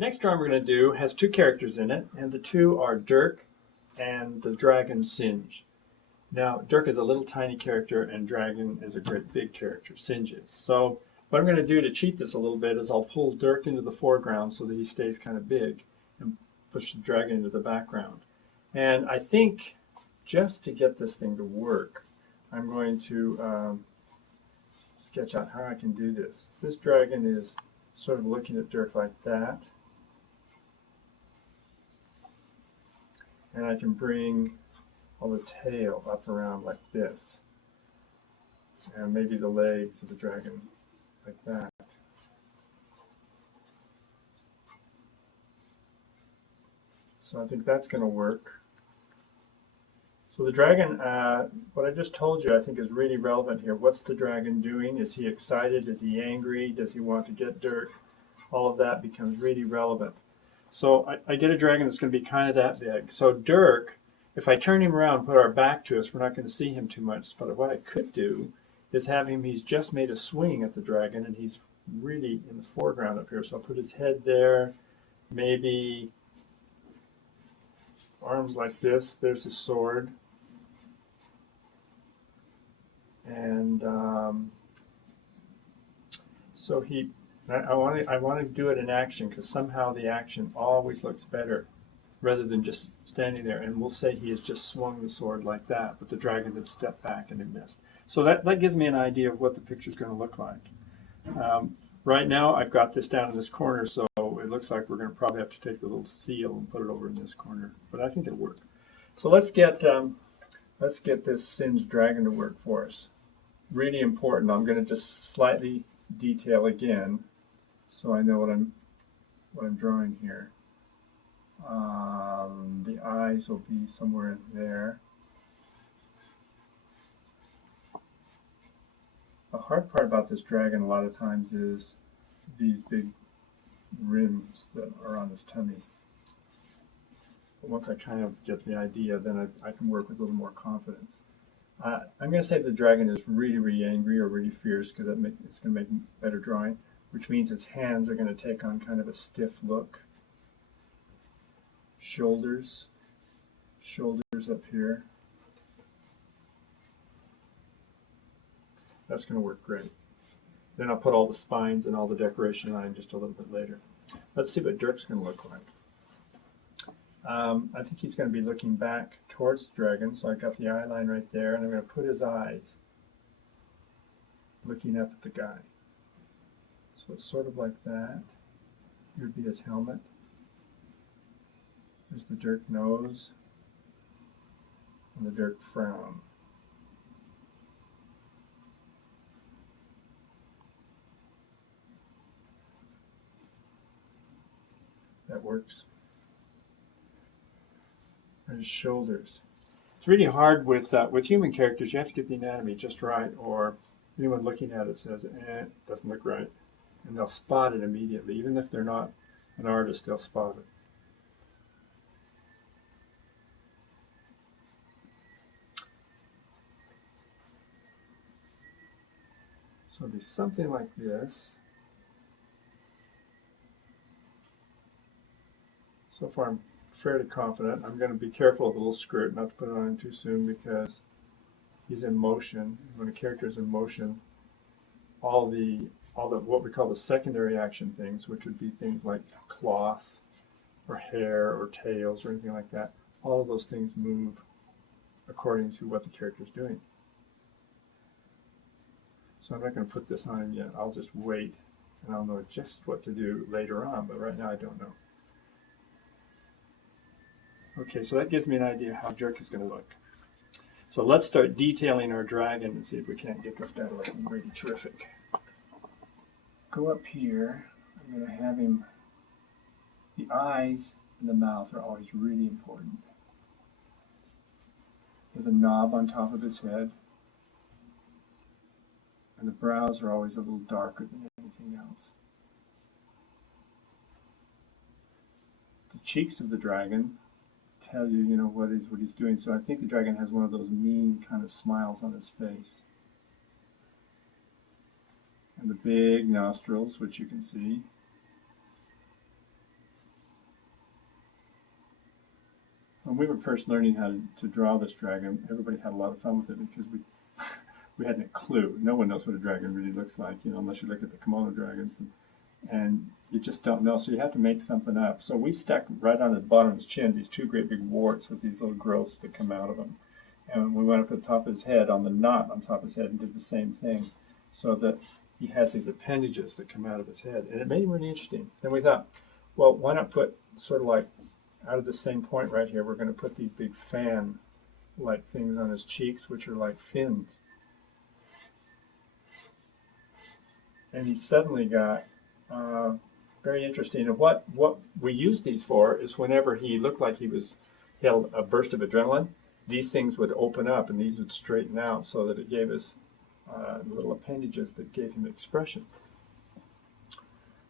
Next drawing we're going to do has two characters in it, and the two are Dirk and the dragon Singe. Now, Dirk is a little tiny character, and Dragon is a great big character, Singe is. So what I'm going to do to cheat this a little bit is I'll pull Dirk into the foreground so that he stays kind of big, and push the Dragon into the background. And I think, just to get this thing to work, I'm going to sketch out how I can do this. This Dragon is sort of looking at Dirk like that. And I can bring all the tail up around like this. And maybe the legs of the dragon like that. So I think that's going to work. So the dragon, what I just told you, I think is really relevant here. What's the dragon doing? Is he excited? Is he angry? Does he want to get Dirk? All of that becomes really relevant. So I get a dragon that's going to be kind of that big. So Dirk, if I turn him around and put our back to us, we're not going to see him too much. But what I could do is have him, he's just made a swing at the dragon, and he's really in the foreground up here. So I'll put his head there, maybe arms like this. There's his sword. And so I want to do it in action, because somehow the action always looks better rather than just standing there. And we'll say he has just swung the sword like that, but the dragon had stepped back and it missed. So that gives me an idea of what the picture is going to look like. Right now I've got this down in this corner, so it looks like we're going to probably have to take the little seal and put it over in this corner, but I think it'll work. So let's get this Singe dragon to work for us. Really important. I'm going to just slightly detail again, so I know what I'm drawing here. The eyes will be somewhere in there. The hard part about this dragon a lot of times is these big rims that are on his tummy. But once I kind of get the idea, then I can work with a little more confidence. I'm going to say the dragon is really, really angry or really fierce, because it's going to make better drawing, which means its hands are going to take on kind of a stiff look. Shoulders up here. That's going to work great. Then I'll put all the spines and all the decoration on just a little bit later. Let's see what Dirk's going to look like. I think he's going to be looking back towards the dragon, so I got the eye line right there, and I'm going to put his eyes looking up at the guy. So it's sort of like that. Here would be his helmet. There's the Dirk nose and the Dirk frown. That works. And his shoulders. It's really hard with human characters. You have to get the anatomy just right, or anyone looking at it says, it doesn't look right. And they'll spot it immediately. Even if they're not an artist, they'll spot it. So it'll be something like this. So far I'm fairly confident. I'm going to be careful of the little skirt, not to put it on too soon, because he's in motion. When a character is in motion, all the what we call the secondary action things, which would be things like cloth or hair or tails or anything like that, all of those things move according to what the character is doing. So I'm not going to put this on him yet. I'll just wait, and I'll know just what to do later on, but right now I don't know. Okay, so that gives me an idea how Dirk is going to look. So let's start detailing our dragon and see if we can't get this guy looking really terrific. Go up here. I'm going to have him, the eyes and the mouth are always really important. There's a knob on top of his head, and the brows are always a little darker than anything else. The cheeks of the dragon tell you, what he's doing. So I think the dragon has one of those mean kind of smiles on his face. And the big nostrils, which you can see. we were first learning how to draw this dragon, everybody had a lot of fun with it because we hadn't a clue. No one knows what a dragon really looks like, you know, unless you look at the kimono dragons, and you just don't know. So you have to make something up. So we stuck right on his bottom of his chin these two great big warts with these little growths that come out of them. And we went up at the top of his head, on the knot on top of his head, and did the same thing, so that he has these appendages that come out of his head. And it made him really interesting. Then we thought, well, why not put sort of like out of the same point right here, we're going to put these big fan-like things on his cheeks, which are like fins. And he suddenly got very interesting. And what we use these for is whenever he looked like he had a burst of adrenaline, these things would open up and these would straighten out so that it gave us little appendages that gave him expression.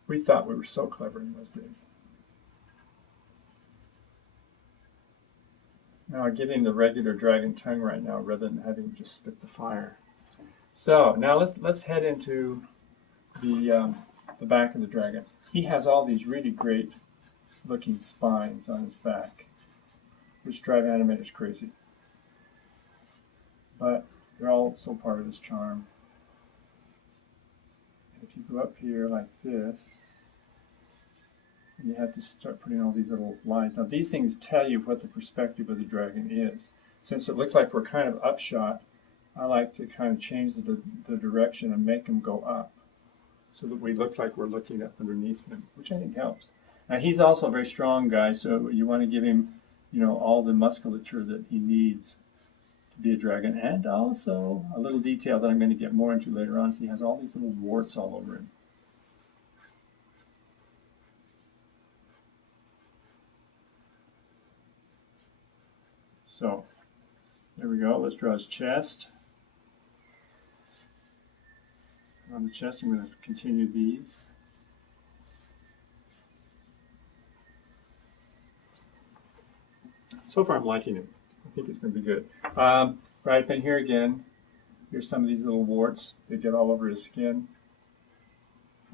We thought we were so clever in those days. Now I give him the regular dragon tongue right now rather than having him just spit the fire. So now let's head into the back of the dragon. He has all these really great looking spines on his back, which drive animators crazy. But they're also part of his charm. And if you go up here like this, you have to start putting all these little lines. Now these things tell you what the perspective of the dragon is. Since it looks like we're kind of upshot, I like to kind of change the direction and make them go up, so that we look like we're looking up underneath him, which I think helps. Now he's also a very strong guy, so you want to give him, you know, all the musculature that he needs to be a dragon, and also a little detail that I'm going to get more into later on. So he has all these little warts all over him. So there we go. Let's draw his chest. On the chest, I'm going to continue these. So far, I'm liking it. I think it's going to be good. Right up in here again, here's some of these little warts. They get all over his skin.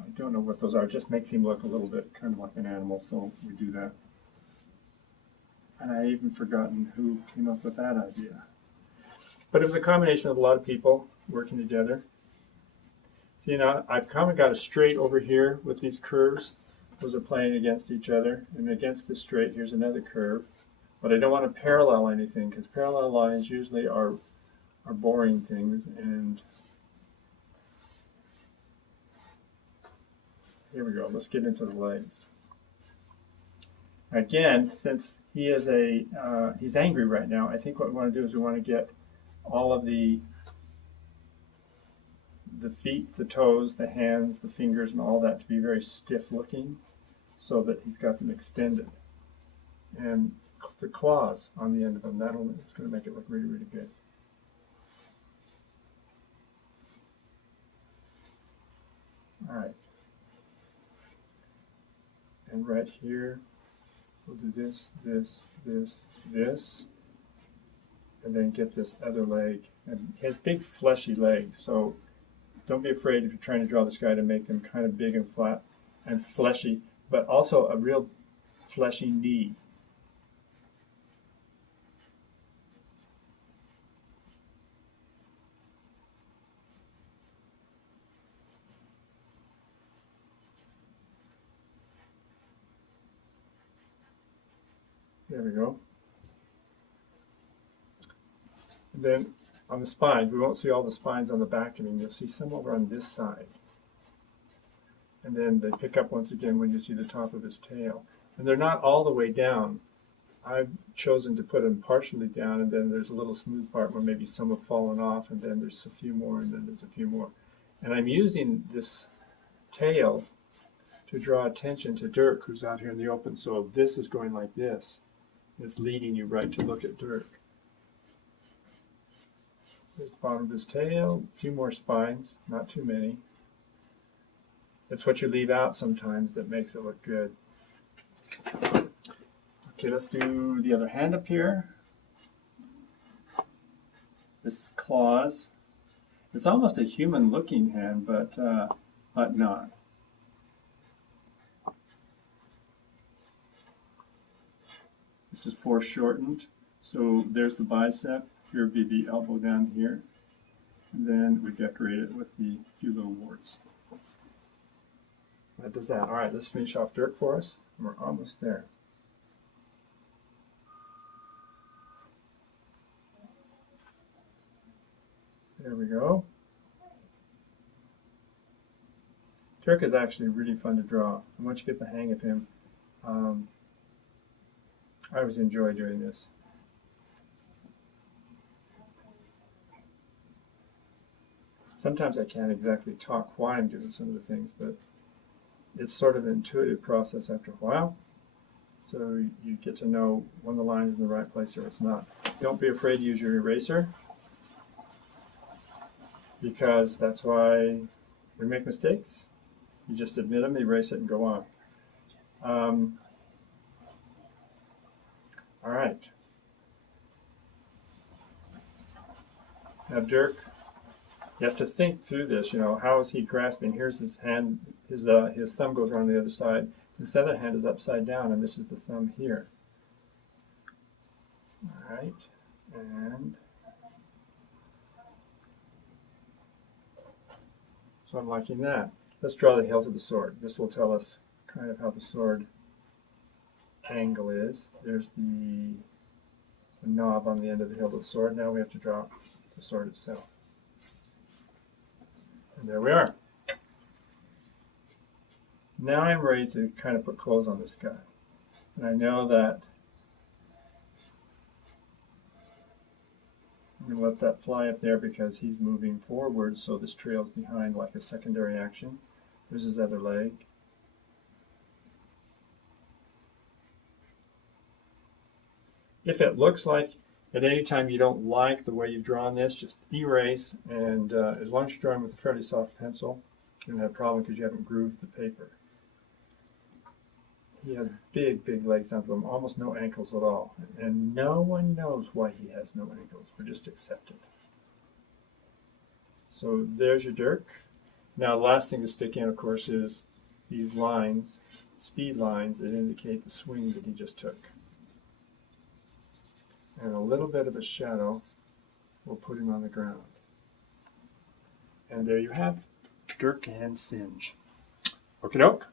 I don't know what those are. It just makes him look a little bit kind of like an animal, so we do that. And I even forgotten who came up with that idea. But it was a combination of a lot of people working together. See, you know, I've kind of got a straight over here with these curves. Those are playing against each other. And against this straight, here's another curve. But I don't want to parallel anything, because parallel lines usually are boring things. And here we go. Let's get into the legs. Again, since he is he's angry right now, I think what we want to do is we want to get all of the feet, the toes, the hands, the fingers, and all that to be very stiff looking, so that he's got them extended. And the claws on the end of them, it's going to make it look really, really good. All right. And right here, we'll do this, this, this, this, and then get this other leg. And he has big fleshy legs, so don't be afraid if you're trying to draw this guy to make them kind of big and flat and fleshy, but also a real fleshy knee. There we go. And then on the spines, we won't see all the spines on the back of him. You'll see some over on this side. And then they pick up once again when you see the top of his tail. And they're not all the way down. I've chosen to put them partially down, and then there's a little smooth part where maybe some have fallen off, and then there's a few more, and then there's a few more. And I'm using this tail to draw attention to Dirk, who's out here in the open. So this is going like this. It's leading you right to look at Dirk. There's the bottom of his tail, a few more spines, not too many. It's what you leave out sometimes that makes it look good. Okay, let's do the other hand up here. This is claws. It's almost a human-looking hand, but not. This is foreshortened. So there's the bicep. Here would be the elbow down here. And then we decorate it with the few little warts. That does that. All right, let's finish off Dirk for us. We're almost there. There we go. Dirk is actually really fun to draw. And once you get the hang of him, I always enjoy doing this. Sometimes I can't exactly talk why I'm doing some of the things, but it's sort of an intuitive process after a while. So you get to know when the line is in the right place or it's not. Don't be afraid to use your eraser, because that's why we make mistakes. You just admit them, erase it, and go on. All right. Now Dirk, you have to think through this. You know, how is he grasping? Here's his hand. His thumb goes around the other side. This other hand is upside down, and this is the thumb here. All right, and so I'm liking that. Let's draw the hilt of the sword. This will tell us kind of how the sword angle is. There's the knob on the end of the hilt of the sword. Now we have to draw the sword itself. And there we are. Now I'm ready to kind of put clothes on this guy. And I know that I'm going to let that fly up there because he's moving forward, so this trails behind like a secondary action. There's his other leg. If it looks like at any time you don't like the way you've drawn this, just erase, and as long as you're drawing with a fairly soft pencil, you don't have a problem because you haven't grooved the paper. He has big, big legs down to him, almost no ankles at all. And no one knows why he has no ankles. We're just accepted. So there's your Dirk. Now the last thing to stick in, of course, is these lines, speed lines that indicate the swing that he just took. And a little bit of a shadow will put him on the ground. And there you have Dirk and Singe. Okie doke.